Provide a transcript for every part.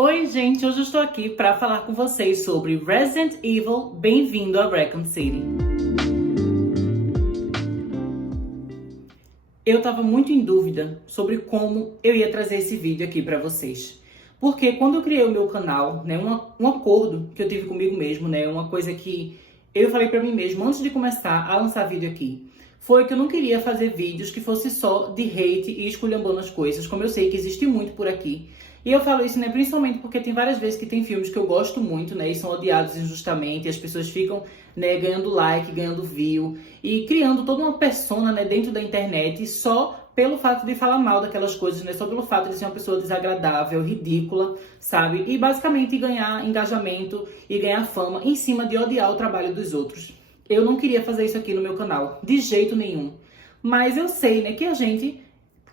Oi, gente! Hoje eu estou aqui para falar com vocês sobre Resident Evil. Bem-vindo a Raccoon City. Eu estava muito em dúvida sobre como eu ia trazer esse vídeo aqui para vocês. Porque quando eu criei o meu canal, um acordo que eu tive comigo mesmo, uma coisa que eu falei para mim mesmo antes de começar a lançar vídeo aqui, foi que eu não queria fazer vídeos que fosse só de hate e esculhambando as coisas, como eu sei que existe muito por aqui. E eu falo isso, principalmente porque tem várias vezes que tem filmes que eu gosto muito, e são odiados injustamente, e as pessoas ficam, ganhando like, ganhando view, e criando toda uma persona, dentro da internet, só pelo fato de falar mal daquelas coisas, só pelo fato de ser uma pessoa desagradável, ridícula, sabe? E basicamente ganhar engajamento e ganhar fama em cima de odiar o trabalho dos outros. Eu não queria fazer isso aqui no meu canal, de jeito nenhum. Mas eu sei, que a gente,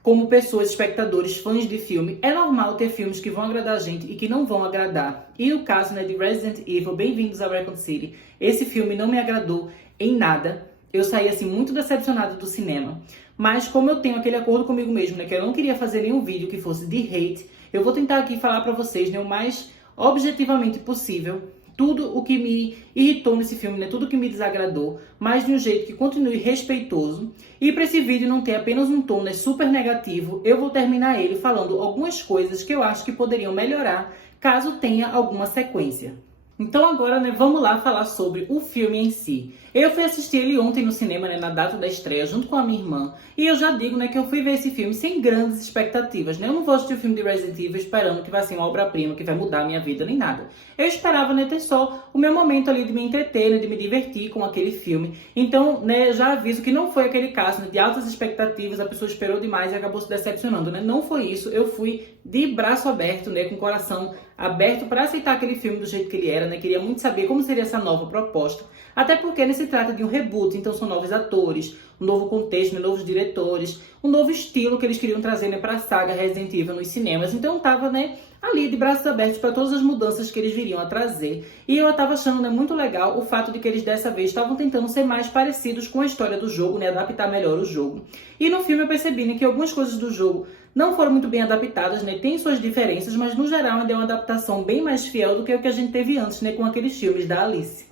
como pessoas, espectadores, fãs de filme, é normal ter filmes que vão agradar a gente e que não vão agradar. E o caso, de Resident Evil, Bem-vindos a Raccoon City, esse filme não me agradou em nada. Eu saí, assim, muito decepcionada do cinema. Mas como eu tenho aquele acordo comigo mesmo, que eu não queria fazer nenhum vídeo que fosse de hate, eu vou tentar aqui falar pra vocês, o mais objetivamente possível, tudo o que me irritou nesse filme, tudo o que me desagradou, mas de um jeito que continue respeitoso. E para esse vídeo não ter apenas um tom super negativo, eu vou terminar ele falando algumas coisas que eu acho que poderiam melhorar caso tenha alguma sequência. Então agora, vamos lá falar sobre o filme em si. Eu fui assistir ele ontem no cinema, na data da estreia, junto com a minha irmã. E eu já digo, que eu fui ver esse filme sem grandes expectativas, Eu não vou assistir o filme de Resident Evil esperando que vai ser uma obra-prima, que vai mudar a minha vida, nem nada. Eu esperava, ter só o meu momento ali de me entreter, de me divertir com aquele filme. Então, já aviso que não foi aquele caso, de altas expectativas, a pessoa esperou demais e acabou se decepcionando, Não foi isso, eu fui de braço aberto, com o coração aberto para aceitar aquele filme do jeito que ele era, Queria muito saber como seria essa nova proposta. Até porque se trata de um reboot, então são novos atores, um novo contexto, novos diretores, um novo estilo que eles queriam trazer, para a saga Resident Evil nos cinemas. Então tava, ali de braços abertos para todas as mudanças que eles viriam a trazer. E eu tava achando, muito legal o fato de que eles dessa vez estavam tentando ser mais parecidos com a história do jogo, adaptar melhor o jogo. E no filme eu percebi, que algumas coisas do jogo não foram muito bem adaptadas, Tem suas diferenças, mas no geral ainda é uma adaptação bem mais fiel do que o que a gente teve antes, com aqueles filmes da Alice.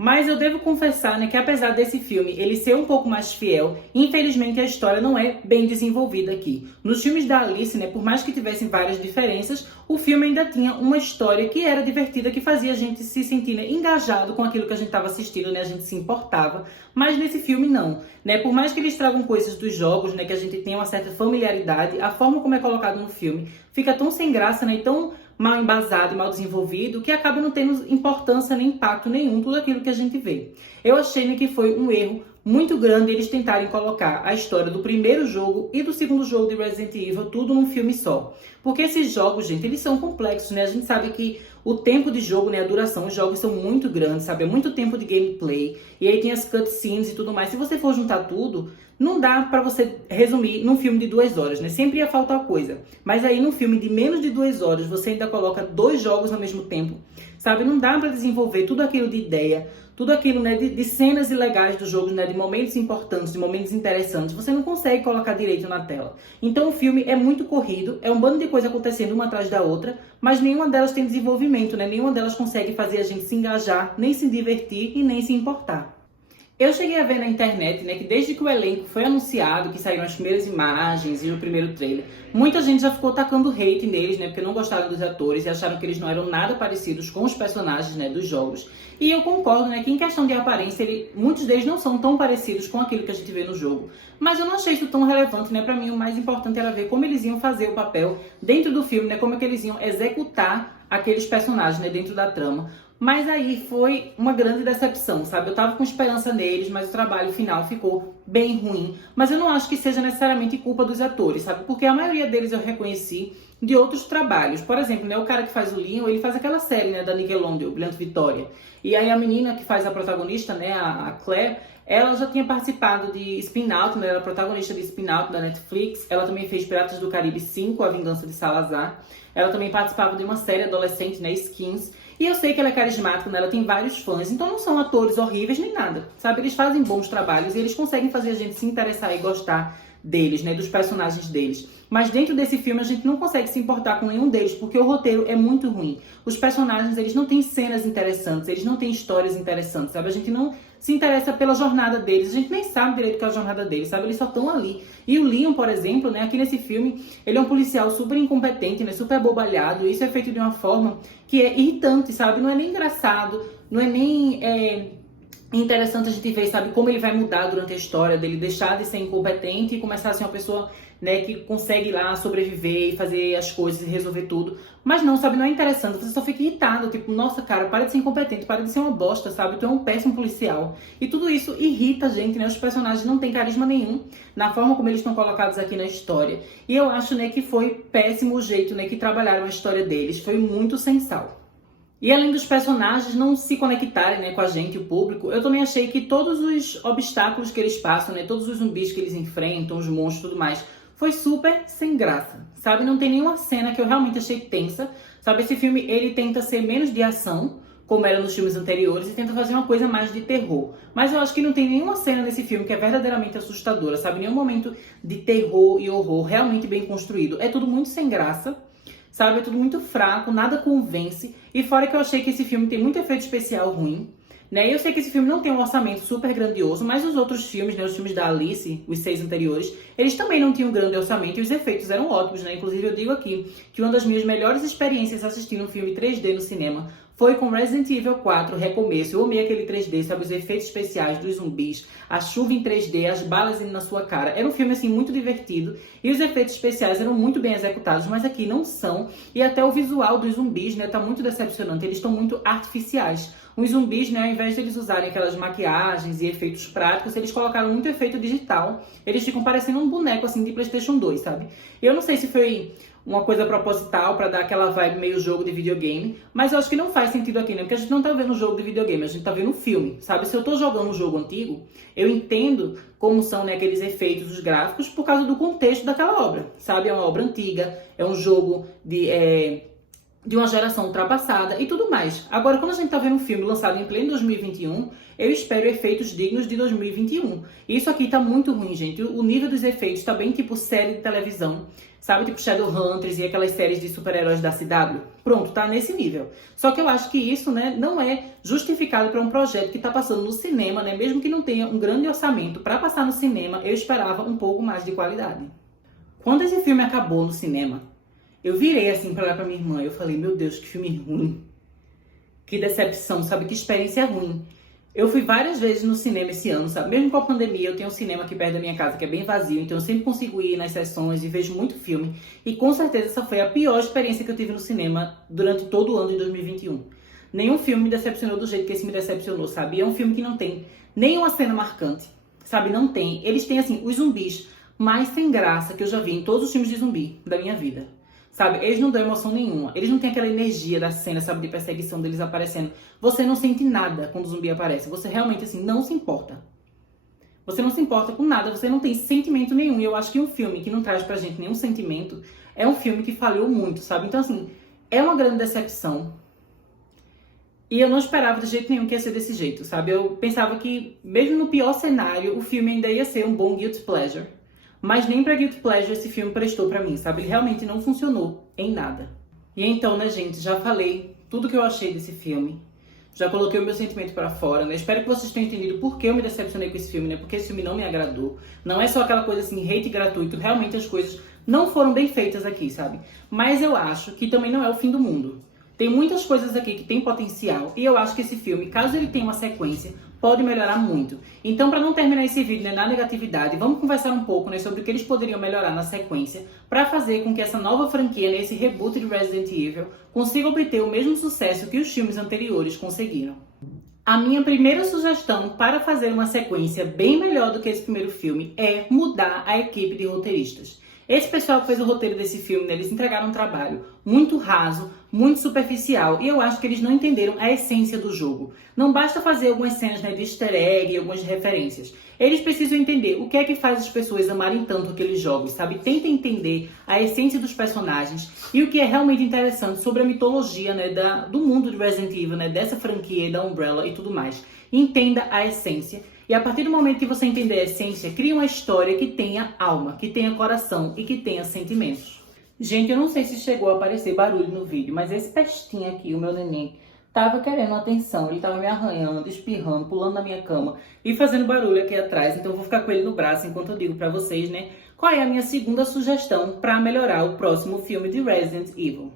Mas eu devo confessar, que apesar desse filme ele ser um pouco mais fiel, infelizmente a história não é bem desenvolvida aqui. Nos filmes da Alice, por mais que tivessem várias diferenças, o filme ainda tinha uma história que era divertida, que fazia a gente se sentir, engajado com aquilo que a gente estava assistindo, a gente se importava. Mas nesse filme não, Por mais que eles tragam coisas dos jogos, que a gente tenha uma certa familiaridade, a forma como é colocado no filme fica tão sem graça, e tão mal embasado e mal desenvolvido, que acaba não tendo importância nem impacto nenhum tudo aquilo que a gente vê. Eu achei, que foi um erro muito grande eles tentarem colocar a história do primeiro jogo e do segundo jogo de Resident Evil tudo num filme só. Porque esses jogos, gente, eles são complexos, A gente sabe que o tempo de jogo, a duração, os jogos são muito grandes, sabe? É muito tempo de gameplay. E aí tem as cutscenes e tudo mais. Se você for juntar tudo, não dá pra você resumir num filme de 2 horas, Sempre ia faltar coisa. Mas aí num filme de menos de 2 horas, você ainda coloca 2 jogos ao mesmo tempo, sabe? Não dá pra desenvolver tudo aquilo de ideia, tudo aquilo, de cenas ilegais dos jogos, de momentos importantes, de momentos interessantes. Você não consegue colocar direito na tela. Então o filme é muito corrido, é um bando de coisa acontecendo uma atrás da outra, mas nenhuma delas tem desenvolvimento, Nenhuma delas consegue fazer a gente se engajar, nem se divertir e nem se importar. Eu cheguei a ver na internet, que desde que o elenco foi anunciado, que saíram as primeiras imagens e o primeiro trailer, muita gente já ficou tacando hate neles, porque não gostaram dos atores e acharam que eles não eram nada parecidos com os personagens, dos jogos. E eu concordo, que em questão de aparência, muitos deles não são tão parecidos com aquilo que a gente vê no jogo. Mas eu não achei isso tão relevante, Pra mim, o mais importante era ver como eles iam fazer o papel dentro do filme, Como é que eles iam executar aqueles personagens, dentro da trama. Mas aí foi uma grande decepção, sabe? Eu tava com esperança neles, mas o trabalho final ficou bem ruim. Mas eu não acho que seja necessariamente culpa dos atores, sabe? Porque a maioria deles eu reconheci de outros trabalhos. Por exemplo, o cara que faz o Leon, ele faz aquela série, da Nickelodeon, Brilhante Vitória. E aí a menina que faz a protagonista, a Claire, ela já tinha participado de Spin Out, Ela era protagonista de Spin Out da Netflix. Ela também fez Piratas do Caribe 5, A Vingança de Salazar. Ela também participava de uma série adolescente, Skins. E eu sei que ela é carismática, ela tem vários fãs, então não são atores horríveis nem nada, sabe? Eles fazem bons trabalhos e eles conseguem fazer a gente se interessar e gostar deles, né, dos personagens deles. Mas dentro desse filme a gente não consegue se importar com nenhum deles, porque o roteiro é muito ruim. Os personagens, eles não têm cenas interessantes, eles não têm histórias interessantes, sabe? A gente não se interessa pela jornada deles, a gente nem sabe direito qual é a jornada deles, sabe? Eles só estão ali. E o Leon, por exemplo, né, aqui nesse filme, ele é um policial super incompetente, né, super abobalhado, e isso é feito de uma forma que é irritante, sabe? Não é nem engraçado, não é nem interessante a gente ver, sabe, como ele vai mudar durante a história dele, deixar de ser incompetente e começar a ser uma pessoa, né, que consegue lá sobreviver e fazer as coisas e resolver tudo. Mas não, sabe, não é interessante, você só fica irritado, tipo, nossa, cara, para de ser incompetente, para de ser uma bosta, sabe, tu é um péssimo policial. E tudo isso irrita a gente, né, os personagens não têm carisma nenhum na forma como eles estão colocados aqui na história. E eu acho, né, que foi péssimo o jeito, né, que trabalharam a história deles, foi muito sem sal. E além dos personagens não se conectarem, né, com a gente, o público, eu também achei que todos os obstáculos que eles passam, né, todos os zumbis que eles enfrentam, os monstros e tudo mais, foi super sem graça, sabe? Não tem nenhuma cena que eu realmente achei tensa, sabe? Esse filme, ele tenta ser menos de ação, como era nos filmes anteriores, e tenta fazer uma coisa mais de terror. Mas eu acho que não tem nenhuma cena nesse filme que é verdadeiramente assustadora, sabe? Nenhum momento de terror e horror realmente bem construído. É tudo muito sem graça, sabe? É tudo muito fraco, nada convence. E fora que eu achei que esse filme tem muito efeito especial ruim, né? Eu sei que esse filme não tem um orçamento super grandioso, mas os outros filmes, né? Os filmes da Alice, os 6 anteriores, eles também não tinham um grande orçamento e os efeitos eram ótimos, né? Inclusive eu digo aqui que uma das minhas melhores experiências assistindo um filme 3D no cinema foi com Resident Evil 4, Recomeço. Eu amei aquele 3D, sabe? Os efeitos especiais dos zumbis, a chuva em 3D, as balas indo na sua cara. Era um filme, assim, muito divertido. E os efeitos especiais eram muito bem executados, mas aqui não são. E até o visual dos zumbis, né? Tá muito decepcionante. Eles estão muito artificiais. Os zumbis, né? Ao invés de eles usarem aquelas maquiagens e efeitos práticos, eles colocaram muito efeito digital. Eles ficam parecendo um boneco, assim, de PlayStation 2, sabe? Eu não sei se foi uma coisa proposital pra dar aquela vibe meio jogo de videogame, mas eu acho que não faz sentido aqui, né? Porque a gente não tá vendo um jogo de videogame, a gente tá vendo um filme, sabe? Se eu tô jogando um jogo antigo, eu entendo como são, né, aqueles efeitos, os gráficos, por causa do contexto daquela obra, sabe? É uma obra antiga, é um jogo de uma geração ultrapassada e tudo mais. Agora, quando a gente tá vendo um filme lançado em pleno 2021, eu espero efeitos dignos de 2021. E isso aqui tá muito ruim, gente. O nível dos efeitos tá bem tipo série de televisão, sabe? Tipo Shadowhunters e aquelas séries de super-heróis da CW. Pronto, tá nesse nível. Só que eu acho que isso, né, não é justificado para um projeto que tá passando no cinema, né? Mesmo que não tenha um grande orçamento para passar no cinema, eu esperava um pouco mais de qualidade. Quando esse filme acabou no cinema, eu virei assim pra olhar pra minha irmã e eu falei, meu Deus, que filme ruim. Que decepção, sabe? Que experiência ruim. Eu fui várias vezes no cinema esse ano, sabe? Mesmo com a pandemia, eu tenho um cinema aqui perto da minha casa que é bem vazio, então eu sempre consigo ir nas sessões e vejo muito filme. E com certeza essa foi a pior experiência que eu tive no cinema durante todo o ano de 2021. Nenhum filme me decepcionou do jeito que esse me decepcionou, sabe? É um filme que não tem nenhuma cena marcante, sabe? Não tem. Eles têm, assim, os zumbis mais sem graça que eu já vi em todos os filmes de zumbi da minha vida. Sabe, eles não dão emoção nenhuma. Eles não têm aquela energia da cena, sabe, de perseguição deles aparecendo. Você não sente nada quando o zumbi aparece. Você realmente, assim, não se importa. Você não se importa com nada. Você não tem sentimento nenhum. E eu acho que um filme que não traz pra gente nenhum sentimento é um filme que falhou muito, sabe? Então, assim, é uma grande decepção. E eu não esperava de jeito nenhum que ia ser desse jeito, sabe? Eu pensava que, mesmo no pior cenário, o filme ainda ia ser um bom guilty pleasure. Mas nem pra guilty pleasure esse filme prestou pra mim, sabe? Ele realmente não funcionou em nada. E então, né, gente, já falei tudo que eu achei desse filme. Já coloquei o meu sentimento pra fora, né? Espero que vocês tenham entendido por que eu me decepcionei com esse filme, né? Porque esse filme não me agradou. Não é só aquela coisa assim, hate gratuito. Realmente as coisas não foram bem feitas aqui, sabe? Mas eu acho que também não é o fim do mundo. Tem muitas coisas aqui que tem potencial. E eu acho que esse filme, caso ele tenha uma sequência, pode melhorar muito. Então, para não terminar esse vídeo, né, na negatividade, vamos conversar um pouco, né, sobre o que eles poderiam melhorar na sequência para fazer com que essa nova franquia, né, esse reboot de Resident Evil, consiga obter o mesmo sucesso que os filmes anteriores conseguiram. A minha primeira sugestão para fazer uma sequência bem melhor do que esse primeiro filme é mudar a equipe de roteiristas. Esse pessoal que fez o roteiro desse filme, né, eles entregaram um trabalho muito raso, muito superficial, e eu acho que eles não entenderam a essência do jogo. Não basta fazer algumas cenas, né, de easter egg e algumas referências. Eles precisam entender o que é que faz as pessoas amarem tanto aqueles jogos, sabe? Tentem entender a essência dos personagens e o que é realmente interessante sobre a mitologia, né, do mundo de Resident Evil, né, dessa franquia, da Umbrella e tudo mais. Entenda a essência E a partir do momento que você entender a essência, cria uma história que tenha alma, que tenha coração e que tenha sentimentos. Gente, eu não sei se chegou a aparecer barulho no vídeo, mas esse pestinho aqui, o meu neném, tava querendo atenção. Ele tava me arranhando, espirrando, pulando na minha cama e fazendo barulho aqui atrás. Então eu vou ficar com ele no braço enquanto eu digo pra vocês, né, qual é a minha segunda sugestão pra melhorar o próximo filme de Resident Evil.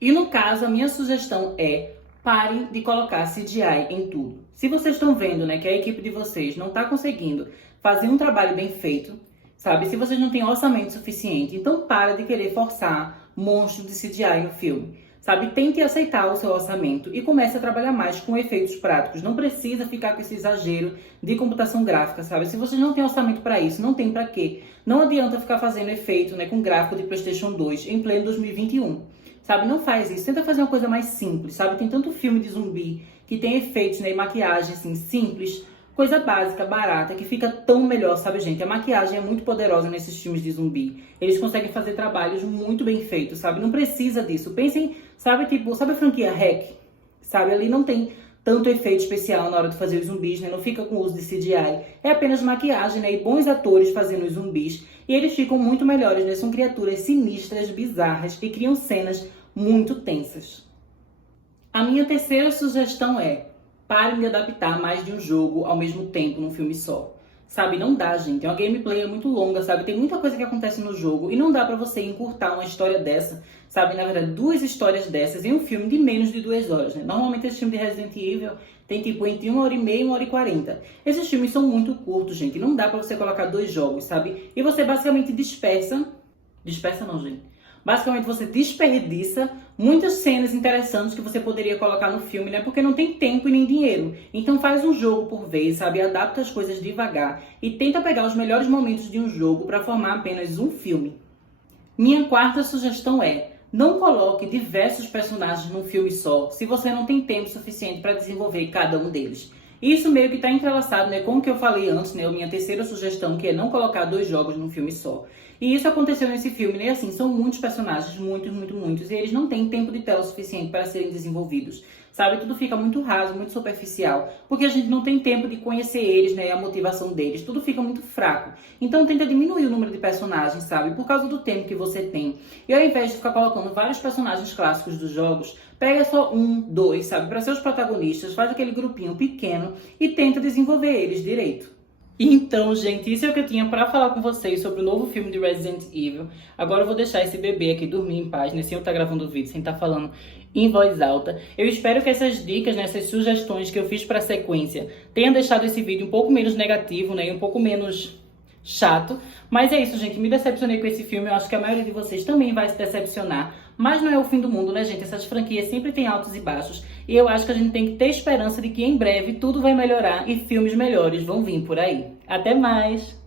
E no caso, a minha sugestão é: parem de colocar CGI em tudo. Se vocês estão vendo, né, que a equipe de vocês não tá conseguindo fazer um trabalho bem feito, sabe? Se vocês não têm orçamento suficiente, então para de querer forçar monstros de CGI no filme, sabe? Tente aceitar o seu orçamento e comece a trabalhar mais com efeitos práticos. Não precisa ficar com esse exagero de computação gráfica, sabe? Se vocês não têm orçamento para isso, não tem para quê. Não adianta ficar fazendo efeito, né, com gráfico de PlayStation 2 em pleno 2021. Sabe, não faz isso. Tenta fazer uma coisa mais simples, sabe? Tem tanto filme de zumbi que tem efeitos, né, e maquiagem, assim, simples, coisa básica, barata, que fica tão melhor, sabe, gente? A maquiagem é muito poderosa nesses filmes de zumbi. Eles conseguem fazer trabalhos muito bem feitos, sabe? Não precisa disso. Pensem, sabe, tipo, sabe a franquia Hack? Sabe, ali não tem tanto efeito especial na hora de fazer os zumbis, né? Não fica com uso de CGI. É apenas maquiagem, né? E bons atores fazendo os zumbis. E eles ficam muito melhores, né? São criaturas sinistras, bizarras e criam cenas muito tensas. A minha terceira sugestão é: parem de adaptar mais de um jogo ao mesmo tempo num filme só. Sabe, não dá, gente. Uma gameplay é muito longa, sabe? Tem muita coisa que acontece no jogo e não dá pra você encurtar uma história dessa, sabe? Na verdade, 2 histórias dessas em um filme de menos de 2 horas, né? Normalmente esse filme de Resident Evil tem tipo entre 1h30 e 1h40. Esses filmes são muito curtos, gente. Não dá pra você colocar 2 jogos, sabe? E você basicamente dispersa... Dispersa não, gente. Basicamente você desperdiça muitas cenas interessantes que você poderia colocar no filme, né? Porque não tem tempo e nem dinheiro. Então faz um jogo por vez, sabe? Adapta as coisas devagar e tenta pegar os melhores momentos de um jogo para formar apenas um filme. Minha quarta sugestão é: não coloque diversos personagens num filme só se você não tem tempo suficiente para desenvolver cada um deles. Isso meio que está entrelaçado, né, com o que eu falei antes, né, a minha terceira sugestão, que é não colocar 2 jogos num filme só. E isso aconteceu nesse filme, né, assim, são muitos personagens, muitos, e eles não têm tempo de tela suficiente para serem desenvolvidos, sabe? Tudo fica muito raso, muito superficial, porque a gente não tem tempo de conhecer eles, né, a motivação deles, tudo fica muito fraco. Então tenta diminuir o número de personagens, sabe, por causa do tempo que você tem. E ao invés de ficar colocando vários personagens clássicos dos jogos, pega só 1, 2, sabe, para ser os protagonistas, faz aquele grupinho pequeno e tenta desenvolver eles direito. Então, gente, isso é o que eu tinha para falar com vocês sobre o novo filme de Resident Evil. Agora eu vou deixar esse bebê aqui dormir em paz, né, sem eu estar gravando o vídeo, sem estar falando em voz alta. Eu espero que essas dicas, né, essas sugestões que eu fiz para a sequência tenham deixado esse vídeo um pouco menos negativo, né, e um pouco menos chato. Mas é isso, gente, me decepcionei com esse filme. Eu acho que a maioria de vocês também vai se decepcionar. Mas não é o fim do mundo, né, gente? Essas franquias sempre têm altos e baixos. E eu acho que a gente tem que ter esperança de que em breve tudo vai melhorar e filmes melhores vão vir por aí. Até mais!